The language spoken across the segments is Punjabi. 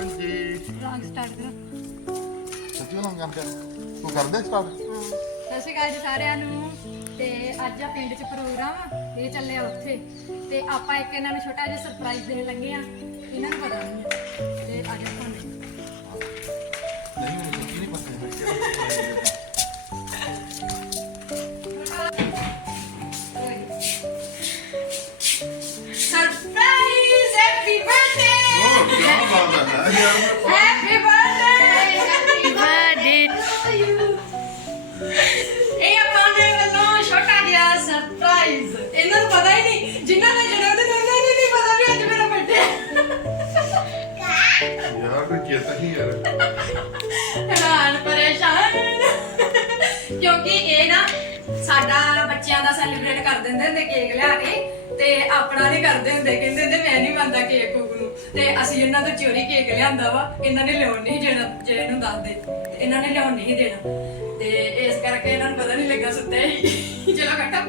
ਹਾਂਜੀ। ਰੌਂਗ ਸਟਾਰਟ ਕਰੋ। ਸੱਚੀ ਲਾਉਂ ਜਾਂਦੇ ਤੂੰ ਕਰਦੇ ਸਟਾਰਟ ਹਾਂ। ਸਤਿ ਸ਼੍ਰੀ ਅਕਾਲ ਜੀ ਸਾਰਿਆਂ ਨੂੰ। ਤੇ ਅੱਜ ਆ ਪਿੰਡ 'ਚ ਪ੍ਰੋਗਰਾਮ ਆ। ਇਹ ਚੱਲੇ ਆ ਉੱਥੇ। ਤੇ ਆਪਾਂ ਇੱਕ ਇਹਨਾਂ ਨੂੰ ਛੋਟਾ ਜਿਹਾ ਸਰਪ੍ਰਾਈਜ਼ ਦੇਣ ਲੱਗੇ ਆ। ਇਹਨਾਂ ਨੂੰ ਪਤਾ ਨਹੀਂ ਹੈ ਯਾਰ ਹੈਪੀ ਬਰਥਡੇ ਹੈਪੀ ਬਰਥਡੇ ਇਹ ਆਪਾਂ ਦੇ ਵੱਲੋਂ ਛੋਟਾ ਜਿਹਾ ਸਰਪ੍ਰਾਈਜ਼ ਇਹਨਾਂ ਨੂੰ ਪਤਾ ਹੀ ਨਹੀਂ ਜਿਨ੍ਹਾਂ ਦਾ ਜਨਮ ਦਿਨ ਉਹਨਾਂ ਨੂੰ ਨਹੀਂ ਪਤਾ ਵੀ ਅੱਜ ਮੇਰਾ ਬਰਥਡੇ ਯਾਰ ਕੋਈ ਚੇਤਾ ਹੀ ਯਾਰ ਹੈਰਾਨ ਪਰੇਸ਼ਾਨ। ਕਿਉਂਕਿ ਇਹ ਨਾ ਸਾਡਾ ਸੈਲੀਬ੍ਰੇਟ ਕਰ ਦਿੰਦੇ ਹੁੰਦੇ ਕੇਕ ਲਿਆ ਕੇ ਤੇ ਆਪਣਾ ਨਹੀਂ ਕਰਦੇ ਹੁੰਦੇ ਕਹਿੰਦੇ ਹੁੰਦੇ ਮੈਂ ਨਹੀਂ ਮੰਨਦਾ ਕੇਕ ਕੂਕ ਨੂੰ। ਤੇ ਅਸੀਂ ਇਹਨਾਂ ਤੋਂ ਚੋਰੀ ਕੇਕ ਲਿਆਂਦਾ ਵਾ ਇਹਨਾਂ ਨੇ ਲਿਆਉਣ ਨਹੀਂ ਦੇਣਾ ਜੇ ਇਹਨੂੰ ਦੱਸ ਦੇ ਤੇ ਇਹਨਾਂ ਨੇ ਲਿਆਉਣ ਨਹੀਂ ਦੇਣਾ। ਤੇ ਇਸ ਕਰਕੇ ਇਹਨਾਂ ਨੂੰ ਪਤਾ ਨਹੀਂ ਲੱਗਾ ਸੁੱਤੇ ਹੀ। ਚਲੋ ਕੱਟੋ।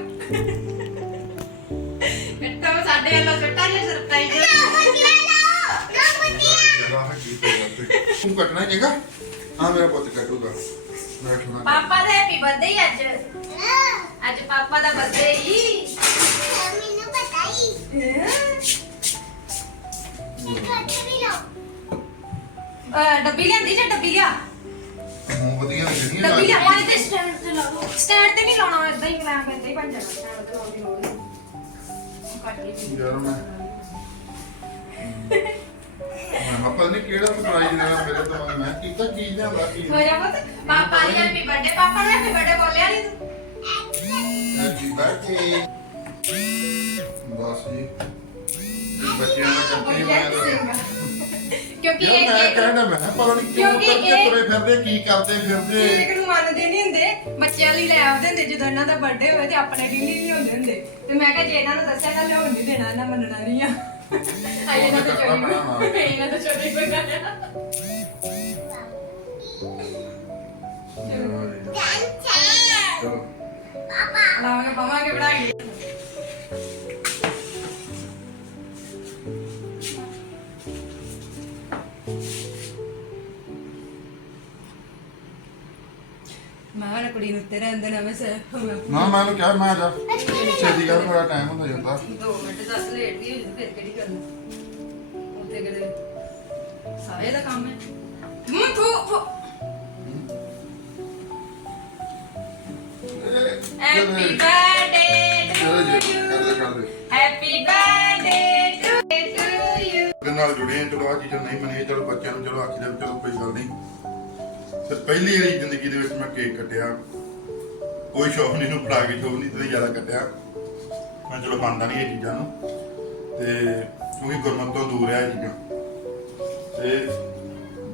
ਕੱਟੋ ਸਾਡੇ ਵੱਲੋਂ ਛੋਟਾ ਜਿਹਾ ਸਰਪ੍ਰਾਈਜ਼ ਤੂੰ ਕੱਟਣਾ ਹੈਗਾ ਹਾਂ ਮੇਰਾ ਪੁੱਤ ਕੱਟੂਗਾ ਮੈਂ ਰੱਖਣਾ ਪਾਪਾ ਦਾ ਹੈਪੀ ਬਰਥਡੇ ਹੀ ਅੱਜ। ਅੱਜ ਪਾਪਾ ਦਾ ਬਰਥਡੇ ਹੀ। ਅਹ ਡੱਬੀ ਲਿਆਂਦੀ ਜਾਂ ਡੱਬੀ ਲਿਆ? ਮੂੰਹ ਵਧੀਆ ਲੱਗਣੀ ਡੱਬੀ ਲਿਆ। ਪਾਣੀ ਤੇ ਸਟੈਂਡ ਤੇ ਲਾ ਲਓ। ਸਟੈਂਡ ਤੇ ਨਹੀਂ ਲਾਉਣਾ ਇਦਾਂ ਹੀ ਕਰਾਂ ਪੈਂਦਾ ਹੀ ਬਣ ਜਾਣਾ ਸਟੈਂਡ ਤੇ ਲਾਉਣ ਦੀ ਲੋੜ ਨਹੀਂ ਕੱਟ ਲਈ ਯਾਰ ਮੈਂ ਪਤਾ ਨਹੀਂ ਕਿਹੜਾ ਸਰਪ੍ਰਾਈਜ਼ ਦੇਣਾ ਮੇਰੇ ਤੋਂ ਮੈਂ ਕੀਤਾ ਕੀ ਲਿਆਂਦਾ ਕੀ? ਜਾ ਪੁੱਤ? ਪਾਪਾ ਦੀ ਹੈਪੀ ਬਰਥਡੇ ਪਾਪਾ ਨੂੰ ਹੈਪੀ ਬਰਥਡੇ ਬੋਲਿਆ ਨਹੀਂ ਤੂੰ? ਹੈਪੀ ਬਰਥਡੇ ਬਸ ਜੀ। ਇਹ ਬੱਚਿਆਂ ਦਾ ਕਰਕੇ ਮੈਂ ਕਿਉਂਕਿ ਇਹ ਮੈਂ ਕਹਿੰਦਾ ਮੈਂ ਪਤਾ ਨਹੀਂ ਕਿਉਂ ਕਰਕੇ ਤੁਰੇ ਫਿਰਦੇ ਕੀ ਕਰਦੇ ਫਿਰਦੇ। ਕੇਕ ਨੂੰ ਮੰਨਦੇ ਨਹੀਂ ਹੁੰਦੇ? ਬੱਚਿਆਂ ਲਈ ਲੈ ਆਉਂਦੇ ਹੁੰਦੇ ਜਦੋਂ ਇਹਨਾਂ ਦਾ ਬਰਥਡੇ ਹੋਵੇ ਤੇ ਆਪਣੇ ਲਈ ਨਹੀਂ ਹੁੰਦੇ ਹੁੰਦੇ। ਤੇ ਮੈਂ ਕਿਹਾ ਜੇ ਇਹਨਾਂ ਨੂੰ ਦੱਸਿਆ ਤਾਂ ਲਿਆਉਣ ਨਹੀਂ ਦੇਣਾ ਇਹਨਾਂ ਮੰਨਣਾ ਨਹੀਂ ਆ। ਆਈ ਇਹਨਾਂ ਦਾ ਚੋਰੀ ਇਹਨਾਂ ਦਾ ਚੋਰੀ ਕੋਈ ਕਰਨਾ ਚਲੋ ਲਾਵਾਂਗੇ ਪਾਵਾਂਗੇ ਬਣਾ ਕੇ ਮਾਂ ਕੁੜੀ ਨੂੰ ਨਾ ਮੈਂ ਉਹਨੂੰ ਕਿਹਾ ਮੈਂ ਜਾ। ਛੇਤੀ ਕਰ ਮੇਰਾ ਟਾਈਮ ਹੁੰਦਾ ਜਾਂਦਾ। ਦੋ ਮਿੰਟ ਦਸ ਲੇਟ ਵੀ ਹੋ ਜਾਂਦੀ ਫਿਰ ਕਿਹੜੀ ਕਰਨੀ ਉੱਥੇ ਕਿਤੇ ਸਾਰੇ ਦਾ ਕੰਮ ਹੈ। ਮੂੰ ਥੂ ਹੈਪੀ ਬਰਥਡੇ ਜੀ to you happy birthday to you ਨਾਲ ਜੁੜੇ ਹਾਂ, ਚਲੋ ਆ ਚੀਜ਼ਾਂ ਨਹੀਂ ਮਨੇ ਚਲੋ ਬੱਚਿਆਂ ਨੂੰ ਚਲੋ ਆਖੀ ਦਾ ਚਲੋ ਕੋਈ ਗੱਲ ਨਹੀਂ। ਤੇ ਪਹਿਲੀ ਵਾਰੀ ਜ਼ਿੰਦਗੀ ਦੇ ਵਿੱਚ ਮੈਂ ਕੇਕ ਕੱਟਿਆ। ਕੋਈ ਸ਼ੌਕ ਨਹੀਂ ਨੂੰ ਫੜਾ ਕੇ, ਸ਼ੌਕ ਨਹੀਂ ਤੇ ਜ਼ਿਆਦਾ ਕੱਟਿਆ। ਮੈਂ ਚਲੋ ਮੰਨਦਾ ਨਹੀਂ ਇਹ ਚੀਜ਼ਾਂ ਨੂੰ। ਤੇ ਕਿਉਂਕਿ ਗੁਰਮਤ ਤੋਂ ਦੂਰ ਹੈ ਚੀਜ਼ਾਂ। ਤੇ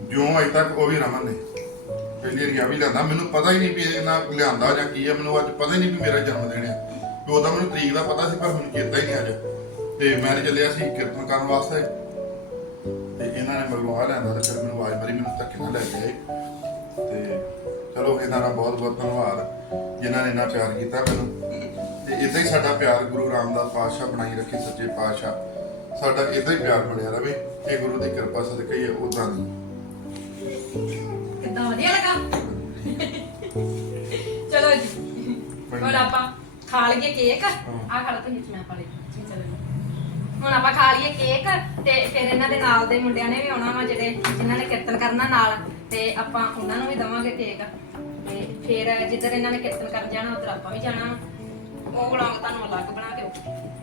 ਜਿਉਂ ਅਜੇ ਤੱਕ ਉਹ ਵੀ ਰਮਨ ਨੇ। ਪਹਿਲੀ ਵਾਰੀ ਆ ਵੀ ਲਿਆਂਦਾ। ਮੈਨੂੰ ਪਤਾ ਹੀ ਨਹੀਂ ਵੀ ਇਹ ਨਾ ਲਿਆਂਦਾ ਜਾਂ ਕੀ ਹੈ ਮੈਨੂੰ ਅੱਜ ਪਤਾ ਹੀ ਨਹੀਂ ਵੀ ਮੇਰਾ ਜਨਮ ਦਿਨ ਹੈ ਤੇ ਉਹਦਾ ਮੈਨੂੰ ਤਰੀਕ ਦਾ ਪਤਾ ਸੀ, ਪਰ ਮੈਨੂੰ ਚੇਤਾ ਹੀ ਨਹੀਂ ਅੱਜ। ਤੇ ਮੈਂ ਚੱਲਿਆ ਸੀ ਕੀਰਤਨ ਕਰਨ ਵਾਸਤੇ। ਤੇ ਇਹਨਾਂ ਨੇ ਮਗਰੋਂ ਆ ਲੈਂਦਾ ਤੇ ਫਿਰ ਮੈਨੂੰ ਆਵਾਜ਼ ਮਾਰੀ, ਮੈਨੂੰ ਧੱਕੇ ਨਾਲ ਲੈ ਕੇ ਆਏ। ਤੇ ਚਲੋ ਇਹਨਾਂ ਦਾ ਬਹੁਤ ਬਹੁਤ ਧੰਨਵਾਦ ਜਿਨ੍ਹਾਂ ਨੇ ਇੰਨਾ ਪਿਆਰ ਕੀਤਾ ਮੈਨੂੰ। ਤੇ ਇਦਾਂ ਹੀ ਸਾਡਾ ਪਿਆਰ ਗੁਰੂ ਰਾਮਦਾਸ ਪਾਤਸ਼ਾਹ ਬਣਾਈ ਰੱਖੇ ਸੱਚੇ ਪਾਤਸ਼ਾਹ। ਸਾਡਾ ਇਦਾਂ ਹੀ ਪਿਆਰ ਬਣਿਆ ਰਵੇ ਇਹ ਗੁਰੂ ਦੀ ਕਿਰਪਾ ਸਦਕੇ ਹੀ ਉਦਾਂ ਦੀ। ਕਿੱਦਾਂ ਵਧੀਆ ਲੱਗਾ? ਚਲੋ ਜੀ ਹੁਣ ਆਪਾਂ ਖਾ ਲਈਏ ਕੇਕ ਆ ਖਾ ਲਓ ਤੁਸੀਂ ਮੈਂ ਪਾ ਲਈ। ਚਲੋ। ਹੁਣ ਆਪਾਂ ਖਾ ਲਈਏ ਕੇਕ ਤੇ ਫਿਰ ਇਹਨਾਂ ਦੇ ਨਾਲ ਦੇ ਮੁੰਡਿਆਂ ਨੇ ਵੀ ਆਉਣਾ ਵਾ ਜਿਹੜੇ ਜਿਨ੍ਹਾਂ ਨੇ ਕੀਰਤਨ ਕਰਨਾ ਨਾਲ ਤੇ ਆਪਾਂ ਉਹਨਾਂ ਨੂੰ ਵੀ ਦਵਾਂਗੇ ਕੇਕ ਤੇ ਫਿਰ ਜਿੱਧਰ ਇਹਨਾਂ ਨੇ ਕੀਰਤਨ ਕਰਨ ਜਾਣਾ, ਉਧਰ ਆਪਾਂ ਵੀ ਜਾਣਾ ਵਾ। ਉਹ ਵਲੌਗ ਤੁਹਾਨੂੰ ਅਲੱਗ ਬਣਾ ਕੇ